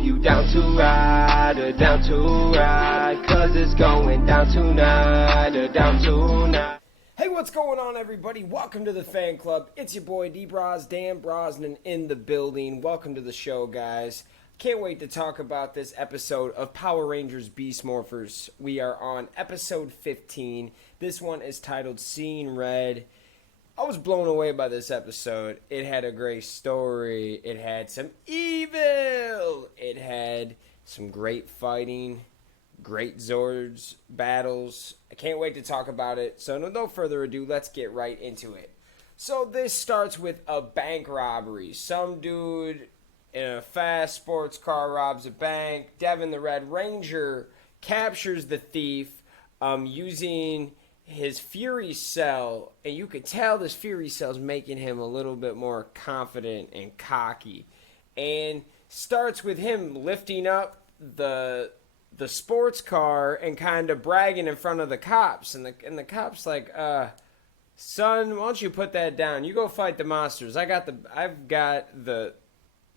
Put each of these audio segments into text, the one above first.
you down to ride or down to ride, cause it's going down tonight or down tonight. Hey, what's going on, everybody? Welcome to the fan club. It's your boy D-Bros, Dan Brosnan in the building. Welcome to the show, guys. Can't wait to talk about this episode of Power Rangers Beast Morphers. We are on episode 15. This one is titled Seeing Red. I was blown away by this episode. It had a great story. It had some evil. It had some great fighting, great Zords battles. I can't wait to talk about it. So no further ado, let's get right into it. So this starts with a bank robbery. Some dude in a fast sports car robs a bank. Devin the Red Ranger captures the thief using his Fury Cell, and you could tell this Fury Cell's making him a little bit more confident and cocky. And starts with him lifting up the sports car and kind of bragging in front of the cops. And the cops like, son, why don't you put that down? You go fight the monsters. I've got the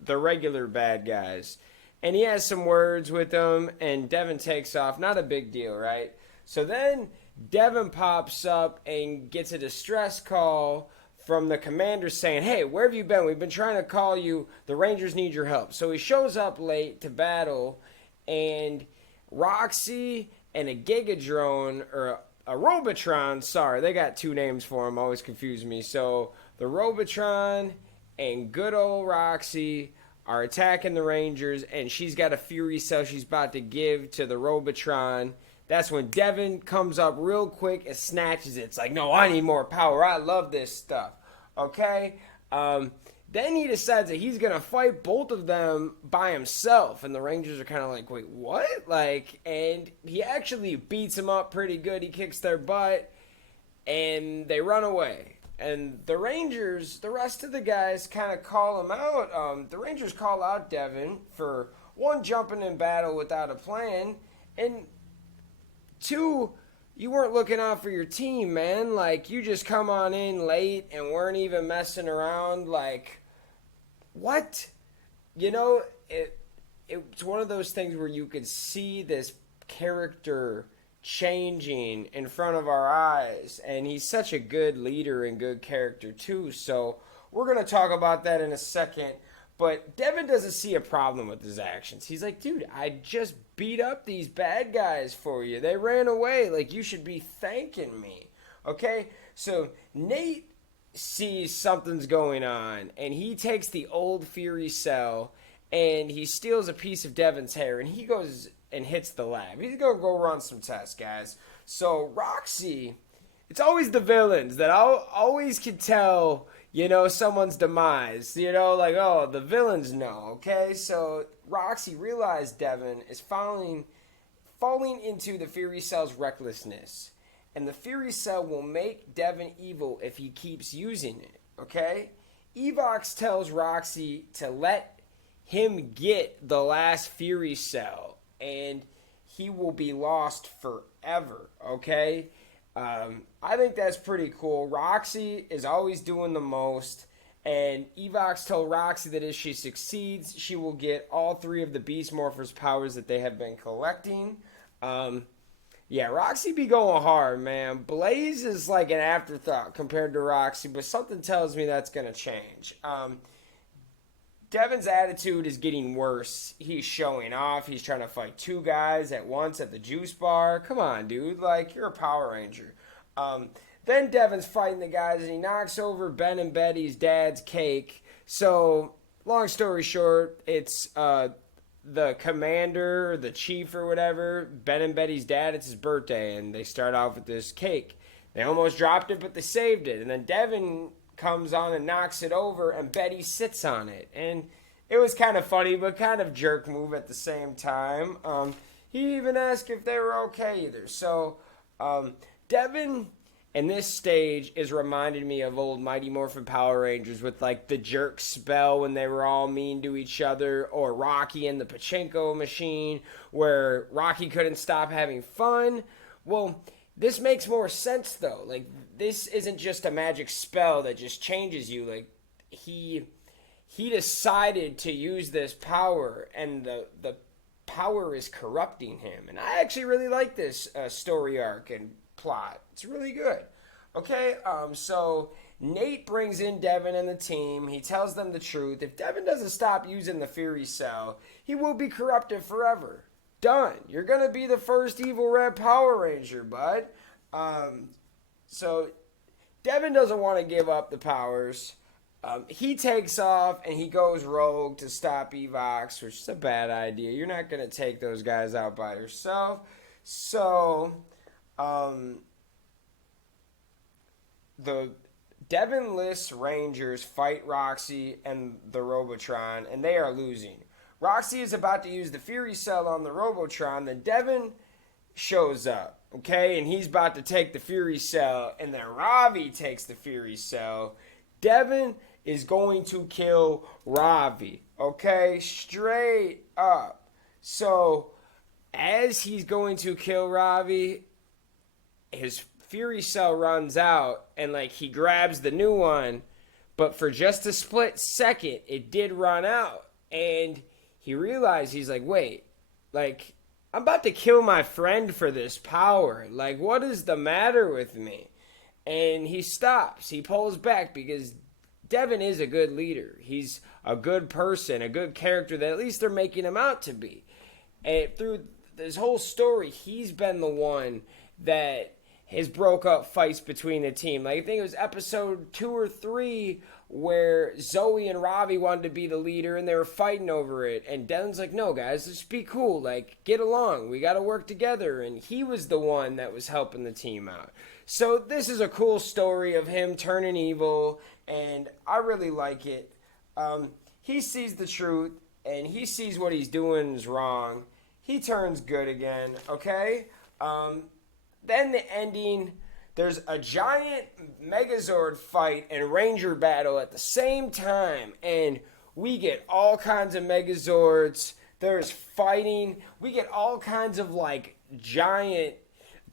regular bad guys. And he has some words with them, and Devin takes off. Not a big deal, right? So then Devin pops up and gets a distress call from the commander saying, hey, where have you been? We've been trying to call you. The Rangers need your help. So he shows up late to battle, and Roxy and a Gigadrone, or a Robotron, sorry, they got two names for him, always confuse me. So the Robotron and good old Roxy are attacking the Rangers, and she's got a Fury Cell she's about to give to the Robotron. That's when Devin comes up real quick and snatches it. It's like, no, I need more power. I love this stuff. Okay? Then he decides that he's going to fight both of them by himself. And the Rangers are kind of like, wait, what? And he actually beats them up pretty good. He kicks their butt. And they run away. And the Rangers, the rest of the guys kind of call him out. The Rangers call out Devin for, one, jumping in battle without a plan. And two, you weren't looking out for your team, man. You just come on in late and weren't even messing around. What? It's one of those things where you could see this character changing in front of our eyes. And he's such a good leader and good character, too. So we're going to talk about that in a second. But Devin doesn't see a problem with his actions. He's like, dude, I just beat up these bad guys for you. They ran away. You should be thanking me. Okay? So Nate sees something's going on, and he takes the old Fury Cell, and he steals a piece of Devin's hair, and he goes and hits the lab. He's going to go run some tests, guys. So Roxy, it's always the villains that always can tell, someone's demise. Oh, the villains know, okay? So Roxy realized Devin is falling into the Fury Cell's recklessness. And the Fury Cell will make Devin evil if he keeps using it, okay? Evox tells Roxy to let him get the last Fury Cell, and he will be lost forever, okay? I think that's pretty cool. Roxy is always doing the most, and Evox told Roxy that if she succeeds, she will get all three of the Beast Morphers powers that they have been collecting. Roxy be going hard, man. Blaze is like an afterthought compared to Roxy, but something tells me that's going to change. Devin's attitude is getting worse. He's showing off. He's trying to fight two guys at once at the juice bar. Come on, dude. You're a Power Ranger. Then Devin's fighting the guys, and he knocks over Ben and Betty's dad's cake. So, long story short, it's the commander, the chief or whatever, Ben and Betty's dad, it's his birthday, and they start off with this cake. They almost dropped it, but they saved it. And then Devin comes on and knocks it over, and Betty sits on it. And it was kind of funny, but kind of jerk move at the same time. He even asked if they were okay either. So, Devin in this stage is reminding me of old Mighty Morphin Power Rangers with the jerk spell when they were all mean to each other, or Rocky and the Pachinko machine where Rocky couldn't stop having fun. Well, this makes more sense though. This isn't just a magic spell that just changes you. He he decided to use this power, and the power is corrupting him. And I actually really like this story arc and plot. It's really good. Okay, so Nate brings in Devin and the team. He tells them the truth. If Devin doesn't stop using the Fury Cell, he will be corrupted forever. Done. You're going to be the first evil red Power Ranger, bud. So Devin doesn't want to give up the powers. He takes off and he goes rogue to stop Evox, which is a bad idea. You're not going to take those guys out by yourself. So, the Devin lists Rangers fight Roxy and the Robotron, and they are losing. Roxy is about to use the Fury Cell on the Robotron. Then Devin shows up, okay, and he's about to take the Fury Cell, and then Ravi takes the Fury Cell. Devin is going to kill Ravi, okay, straight up. So, as he's going to kill Ravi, his Fury Cell runs out, and like he grabs the new one, but for just a split second, it did run out, and he realized, he's like, wait, like, I'm about to kill my friend for this power. Like, what is the matter with me? And he stops. He pulls back because Devin is a good leader. He's a good person, a good character that at least they're making him out to be. And through this whole story, he's been the one that has broke up fights between the team. Like, I think it was episode 2 or 3 where Zoe and Ravi wanted to be the leader and they were fighting over it. And Devin's like, no, guys, let's be cool. Like, get along. We got to work together. And he was the one that was helping the team out. So this is a cool story of him turning evil, and I really like it. He sees the truth, and he sees what he's doing is wrong. He turns good again, okay? Then the ending, there's a giant Megazord fight and Ranger battle at the same time. And we get all kinds of Megazords. There's fighting. We get all kinds of like giant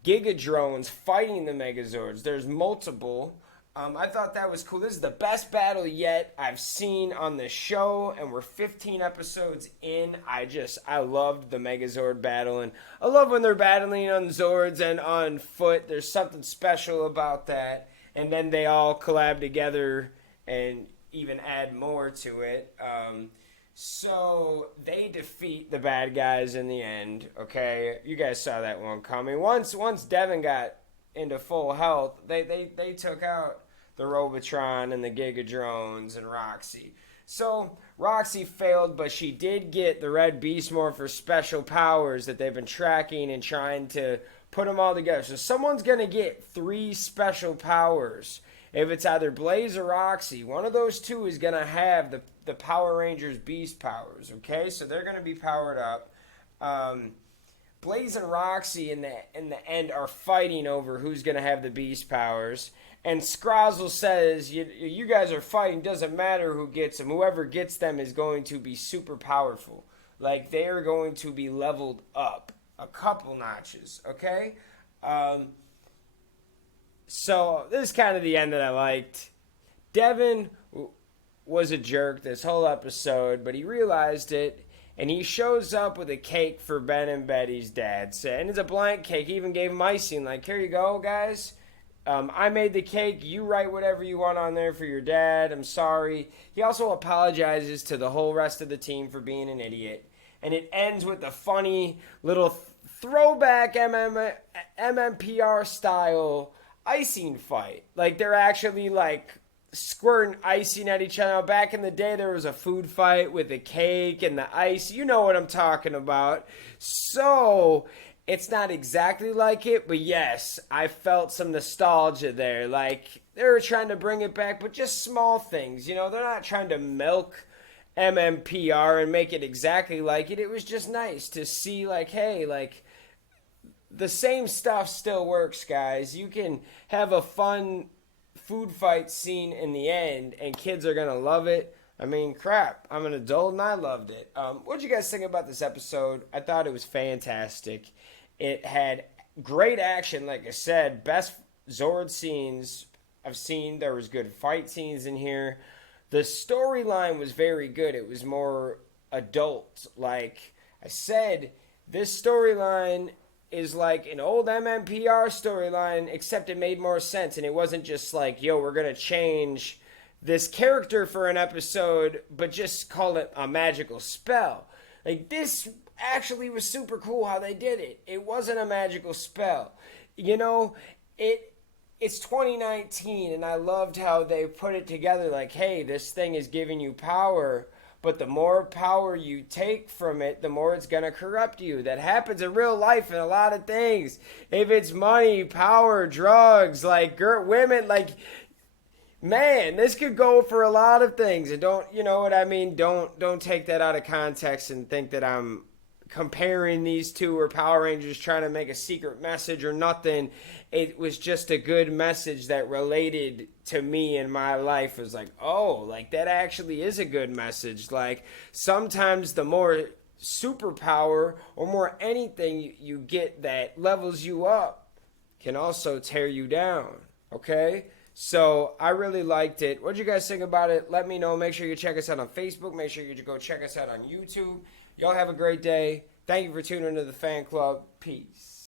Gigadrones fighting the Megazords. There's multiple. I thought that was cool. This is the best battle yet I've seen on the show, and we're 15 episodes in. I loved the Megazord battle, and I love when they're battling on Zords and on foot. There's something special about that, and then they all collab together and even add more to it. So they defeat the bad guys in the end, okay? You guys saw that one coming. Once Devin got into full health, they took out the Robotron and the Gigadrones and Roxy. So Roxy failed, but she did get the Red Beast Morphers special powers that they've been tracking and trying to put them all together. So someone's going to get 3 special powers. If it's either Blaze or Roxy, one of those two is going to have the Power Rangers Beast powers, okay? So they're going to be powered up. Blaze and Roxy in the end are fighting over who's going to have the Beast powers. And Scrozzle says, you guys are fighting, doesn't matter who gets them. Whoever gets them is going to be super powerful. Like, they are going to be leveled up a couple notches, okay? So, this is kind of the end that I liked. Devin was a jerk this whole episode, but he realized it. And he shows up with a cake for Ben and Betty's dad. And it's a blank cake. He even gave him icing. Like, here you go, guys. I made the cake. You write whatever you want on there for your dad. I'm sorry. He also apologizes to the whole rest of the team for being an idiot. And it ends with a funny little throwback MMPR style icing fight. Like, they're actually, like, squirting icing at each other. Now, back in the day, there was a food fight with the cake and the ice. You know what I'm talking about. So, it's not exactly like it, but yes, I felt some nostalgia there. Like, they were trying to bring it back, but just small things. You know, they're not trying to milk MMPR and make it exactly like it. It was just nice to see, like, hey, like, the same stuff still works, guys. You can have a fun food fight scene in the end, and kids are going to love it. I mean, crap, I'm an adult and I loved it. What did you guys think about this episode? I thought it was fantastic. It had great action, like I said. Best Zord scenes I've seen. There was good fight scenes in here. The storyline was very good. It was more adult. Like I said, this storyline is like an old MMPR storyline, except it made more sense. And it wasn't just like, yo, we're going to change this character for an episode, but just call it a magical spell. Like, this actually was super cool how they did it. It wasn't a magical spell. You know, it's 2019, and I loved how they put it together like, hey, this thing is giving you power, but the more power you take from it, the more it's going to corrupt you. That happens in real life in a lot of things. If it's money, power, drugs, like women, like, man, this could go for a lot of things. And don't, you know what I mean? Don't take that out of context and think that I'm comparing these two or Power Rangers trying to make a secret message or nothing. It was just a good message that related to me in my life. It was like, oh, like that actually is a good message. Like sometimes the more superpower or more anything you get that levels you up can also tear you down. Okay? So I really liked it. What did you guys think about it? Let me know. Make sure you check us out on Facebook. Make sure you go check us out on YouTube. Y'all have a great day. Thank you for tuning into the fan club. Peace.